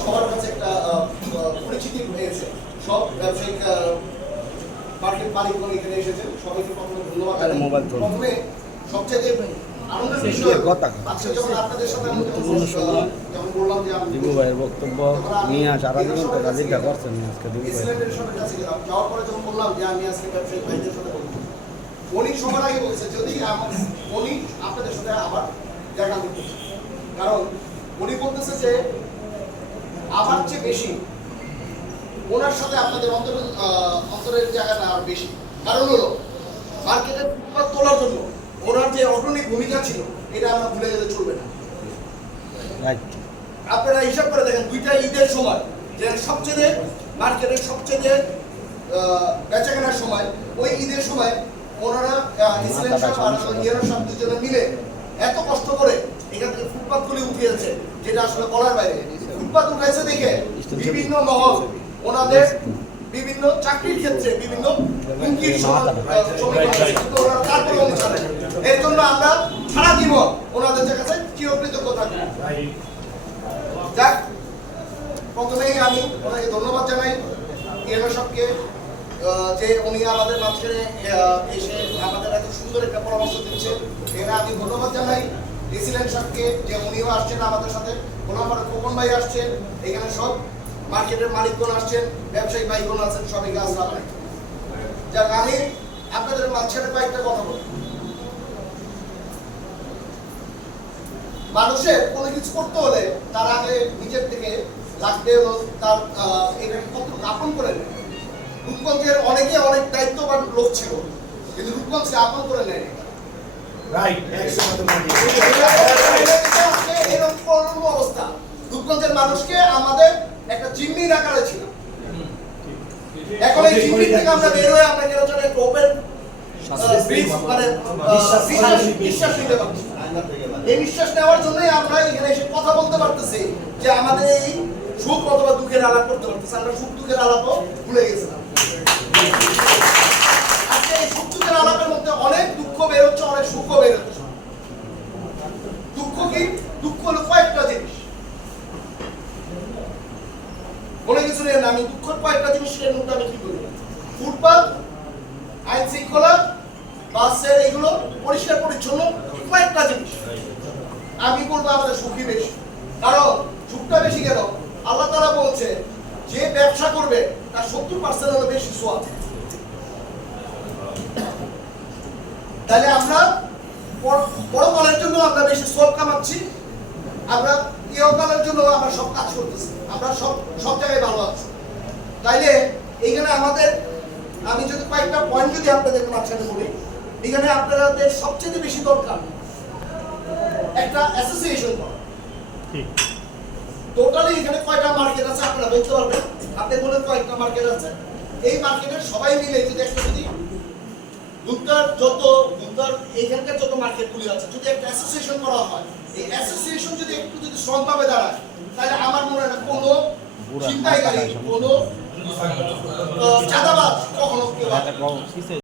সবার কাছে একটা পরিচিতি হয়েছে। সব ব্যবসায়িক মার্কেট মালিকগণ এখানে এসেছেন, সবাইকে প্রথমে ধন্যবাদ জানাই। প্রথমে সবচেয়ে আনন্দের বিষয় আজকে যখন আপনাদের সাথে যেমন বললাম যে দিবু ভাইয়ের বক্তব্য নিয়ে সারা জীবন তো রাজিকা করছেন আজকে দিবু ভাই সবার কাছে গেলাম, যাওয়ার পরে যখন বললাম যে আমি আজকে ব্যবসায়িক ভাইদের সাথে বলবো, উনি সবার আগে বলেছে যদি উনি আপনাদের সাথে আবার দেখা করতে, কারণ উনি বলতেছে যে আমার চেয়ে বেশি ওনার সাথে আপনাদের অন্তরের জায়গাটা আরো বেশি। কারণ হলো মার্কেটে তোলার জন্য ওনার যে অগ্রণী ভূমিকা ছিল এটা আমরা ভুলে গেলে চলবে না। আপনারা হিসাব করে দেখেন দুইটা ঈদের সময় যে সবচেয়ে মার্কেটের সবচেয়ে বেচা কেনার সময়, ওই ঈদের সময় ওনারা ইসলাম সাহেব আর ইয়ার সাহেব দুজনে মিলে এত কষ্ট করে এখান থেকে ফুটপাত গুলি উঠিয়েছে যেটা আসলে বলার বাইরে। ফুটপাত উঠেছে দেখে বিভিন্ন মহল ওনাদের বিভিন্ন চাকরির ক্ষেত্রে বিভিন্ন হুমকির এর জন্য আমরা সারা জীবন ওনাদের কাছে চিরকৃতজ্ঞ থাকবো। যাক, প্রথমেই আমি ওনাকে ধন্যবাদ জানাই ইয়ার সাহেবকে যে উনি আমাদের মাঝখানে এসে আমাদের এত সুন্দর একটা পরামর্শ দিচ্ছে, এরা আমি ধন্যবাদ জানাই। ডিসিলেন সাহেবকে যে উনিও আসছেন আমাদের সাথে, ওনার খোকন ভাই আসছেন, এখানে সব মার্কেটের মালিকগণ আসছেন, ব্যবসায়ী ভাইগণ আছেন, সবাইকে আসসালামু আলাইকুম। যাক, আমি আপনাদের মাঝখানে কয়েকটা কথা বলি। মানুষের কোনো কিছু করতে হলে তার আগে নিজের থেকে লাগবে তার এটাকে কত আপন করে নেয়। রূপগঞ্জের অনেকে অনেক দায়িত্ববান লোক ছিল, কিন্তু রূপগঞ্জকে আপন করে নেয় এরকম অবস্থা। রূপগঞ্জের মানুষকে আমাদের একটা জিম্মির আকারে ছিল, এখন এই জিম্মির থেকে আমরা বের হয়ে আমরা কেন জানি ওপেন মানে বিশ্বাস নিতে পারছি। এই বিশ্বাস নেওয়ার জন্যই আমরা এখানে এসে কথা বলতে পারতেছি যে আমাদের এই সুখ অথবা দুঃখের আলাপ করতে পারতেছি। আমরা সুখ দুঃখের আলাপও ভুলে গেছিলাম। আজকে এই সুখ দুঃখের আলাপের মধ্যে অনেক দুঃখ বের হচ্ছে, অনেক সুখও বের হচ্ছে। দুঃখ কি? দুঃখ হলো কয়েকটা জিনিস, মনে কিছু নেই না। আমি দুঃখের কয়েকটা জিনিসের মধ্যে আমি কি করি, ফুটপাত, আইন শৃঙ্খলা, বাসের এগুলো পরিষ্কার পরিচ্ছন্ন, কয়েকটা জিনিস। আমি বলবো আমাদের সুখী বেশি। কারণ সুখটা বেশি কেন? আল্লাহ তাআলা বলছে যে ব্যবসা করবে তার 70% হলো বেশি সওয়াব। তাহলে আমরা পরকালের জন্য আমরা বেশি সওয়াব কামাচ্ছি, আমরা ইহকালের জন্য আমরা সব কাজ করতেছি, আমরা সব জায়গায় ভালো আছি। তাইলে এইখানে আমাদের আমি যদি কয়েকটা পয়েন্ট যদি আপনাদের মাঝখানে বলি, এখানে আপনাদের সবচেয়ে বেশি দরকার একটা অ্যাসোসিয়েশন করা। টোটালি এখানে কয়টা মার্কেট আছে আপনারা বলতে পারবেন? আপনি বলেন কয়েকটা মার্কেট আছে। এই মার্কেটের সবাই মিলে যদি একটা যদি এইখানকার যত মার্কেটগুলি আছে যদি একটা অ্যাসোসিয়েশন করা হয়, এই অ্যাসোসিয়েশন যদি একটু যদি স্ট্রং ভাবে দাঁড়ায়, তাহলে আমার মনে হয় না কোনো চিন্তাই কোনো চাঁদাবাজ কখনো কেউ